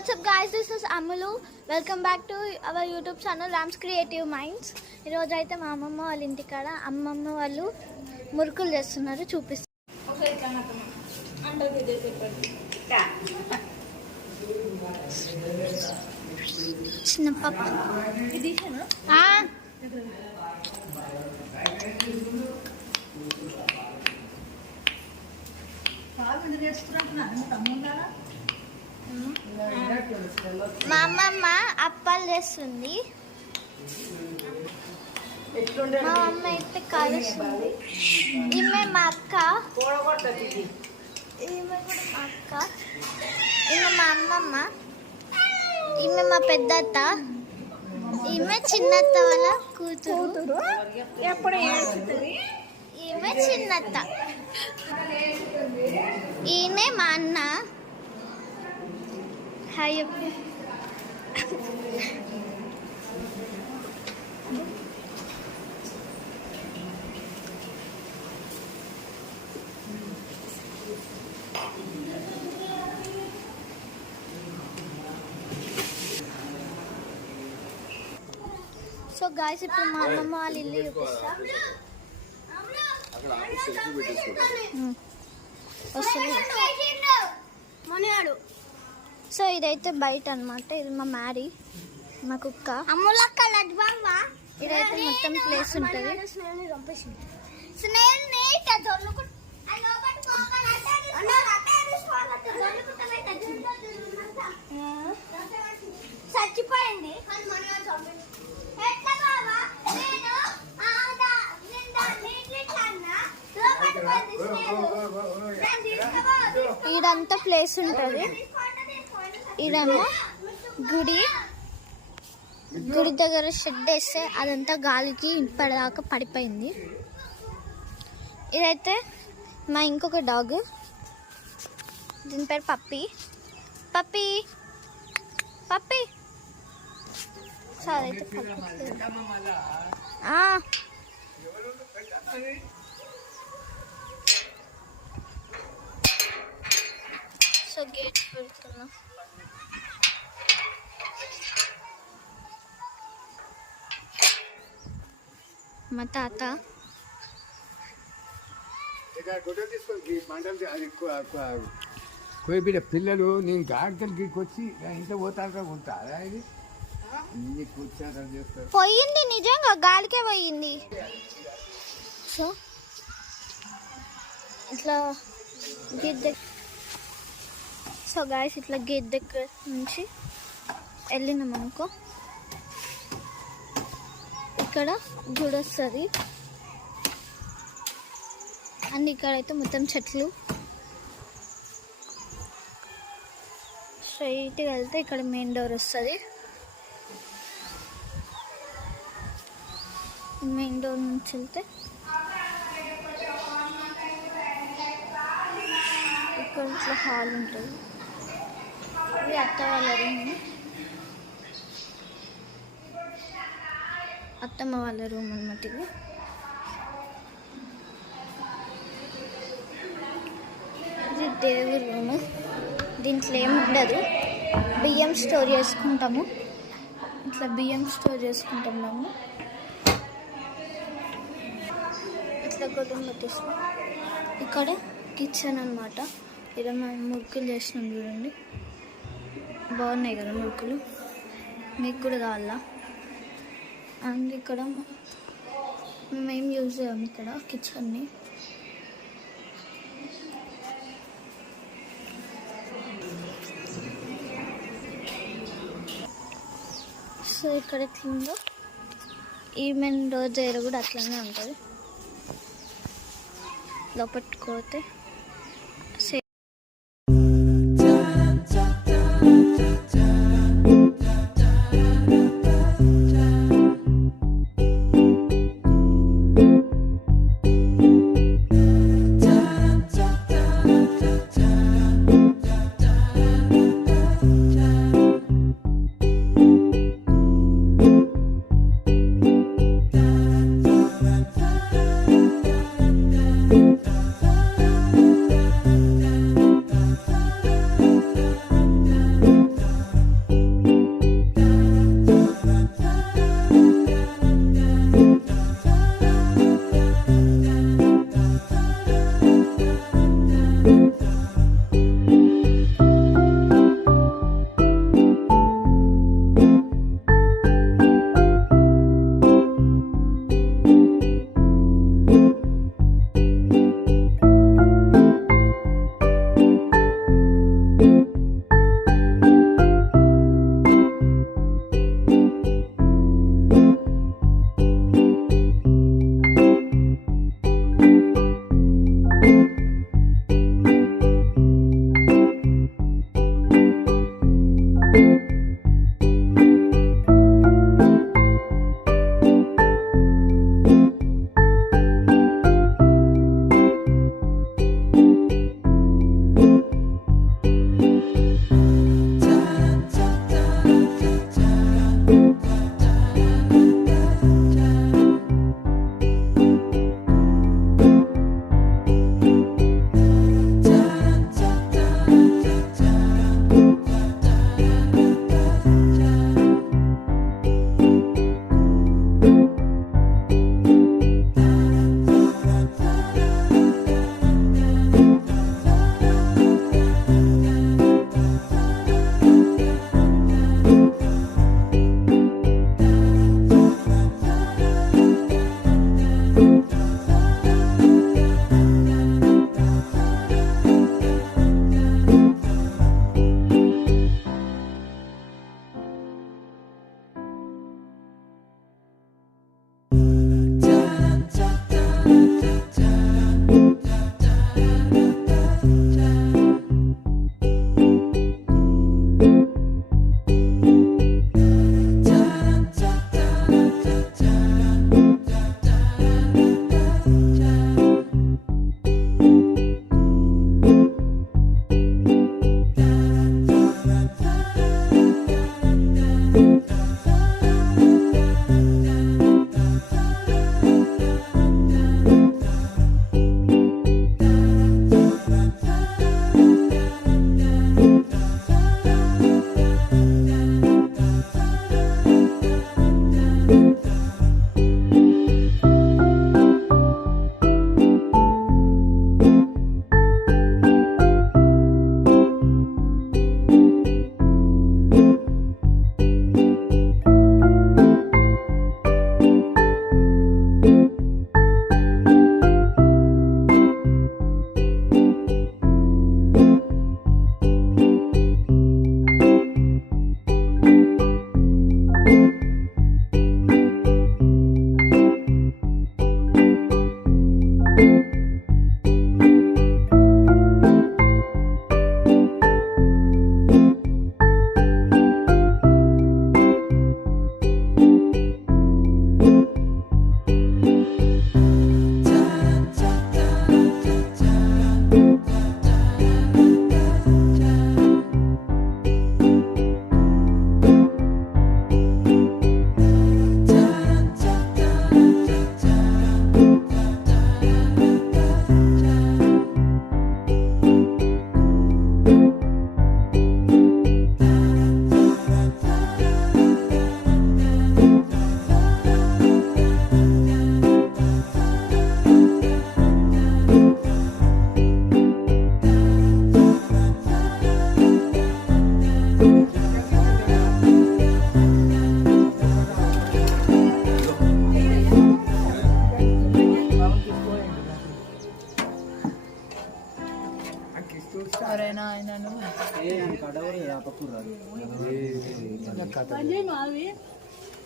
what's up guys, this is Amulu. Welcome back to our YouTube channel Ram's Creative Minds. ఈ రోజు అయితే మా అమ్మమ్మ వాళ్ళ ఇంటికాడ అమ్మమ్మ వాళ్ళు మురుకులు చేస్తున్నారు, చూపిస్తారు. చిన్న పాప మా అమ్మమ్మ అప్పాలు చేస్తుంది. మా అమ్మ అయితే కలుస్తుంది. ఈమె మా అక్క, ఈమె కూడా మా అక్క, ఈమె మా అమ్మమ్మ, ఈమె మా పెద్దత్త, ఈమె చిన్నత్త వాళ్ళ కూతురు, ఈమె చిన్నత్త, ఈయనే మా అన్న. హాయ్. సో గాయ్స్, ఇప్పుడు మా అమ్మమ్మ వాళ్ళ ఇల్లు చూపిస్తా. సో ఇదైతే బయట అనమాట. ఇది మా మ్యారీ, మా కుక్క. ఇదైతే మొత్తం ప్లేస్ ఉంటుంది. చచ్చిపోయింది. ఇదంతా ప్లేస్ ఉంటుంది. ఇదమ్మా గుడి దగ్గర షెడ్ వేస్తే అదంతా గాలికి ఇప్పటిదాకా పడిపోయింది. ఇదైతే మా ఇంకొక డాగ్, దీని పేరు పప్పి. పప్పి పప్పి సో అదైతే సో గేట్ పెడుతున్నా. మా తాత బిడ్డ పిల్లలు నేను గాడికి వచ్చి ఇంట్లో పోతాను ఉంటారా? ఇది పోయింది, నిజంగా గాలికే పోయింది. సో ఇట్లా గేట్ సో గాయస్, ఇట్లా గేట్ దగ్గర నుంచి వెళ్ళినాం అనుకో, ఇక్కడ గుడి వస్తుంది. అండ్ ఇక్కడైతే మొత్తం చెట్లు. స్ట్రైట్గా వెళ్తే ఇక్కడ మెయిన్ డోర్ వస్తుంది. మెయిన్ డోర్ నుంచి వెళ్తే ఇక్కడ ఇట్లా హాల్ ఉంటుంది. ఇది అత్త వాళ్ళ రూమ్, అత్తమ్మ వాళ్ళ రూమ్ అన్నమాట. ఇది దేవుడి రూము. దీంట్లో ఏమి ఉండదు, బియ్యం స్టోర్ చేసుకుంటాము. ఇట్లా బియ్యం స్టోర్ చేసుకుంటాము. ఇట్లా గొడవ పెట్టేస్తాం. ఇక్కడ కిచెన్ అన్నమాట. ఇలా మనం మురుకులు చేసినాం చూడండి, బాగున్నాయి కదా మురుకులు. మీకు కూడా కావాలా? అండ్ ఇక్కడ మేము యూజ్ చేయాము ఇక్కడ కిచెన్ని. సో ఇక్కడ ఎట్లుందో ఈవెన్ డోర్ దగ్గర కూడా అట్లానే ఉంటుంది. లోపట్టుకోతే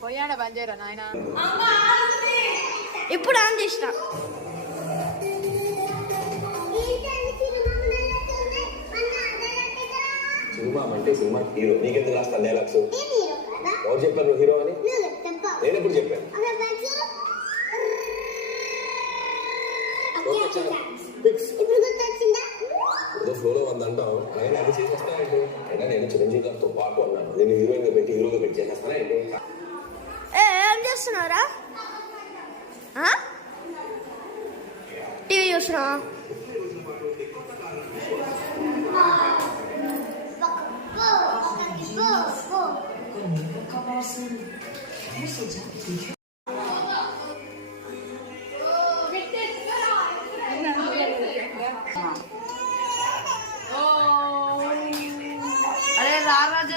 పోయాడ బంజేరా నాయన ఇప్పుడు ఆన్ చేసిన సినిమా అంటే సినిమా హీరో నీకెందుకు రాస్తా డైలాగ్స్ ఎవరు చెప్పారు నువ్వు హీరో అని నేను ఎప్పుడు చెప్పాను ఏదో ఫ్లోలో ఉందంటావు అలాగే అది చేసేస్తానండి అయినా నేను చిరంజీవి గారితో పాటు అన్నాను నేను హీరోయిన్గా పెట్టి హీరోగా పెట్టి చేసేస్తానా ఏంటి ఏం చేస్తున్నారా టీవీ చూస్తున్నావా అరే రారాజు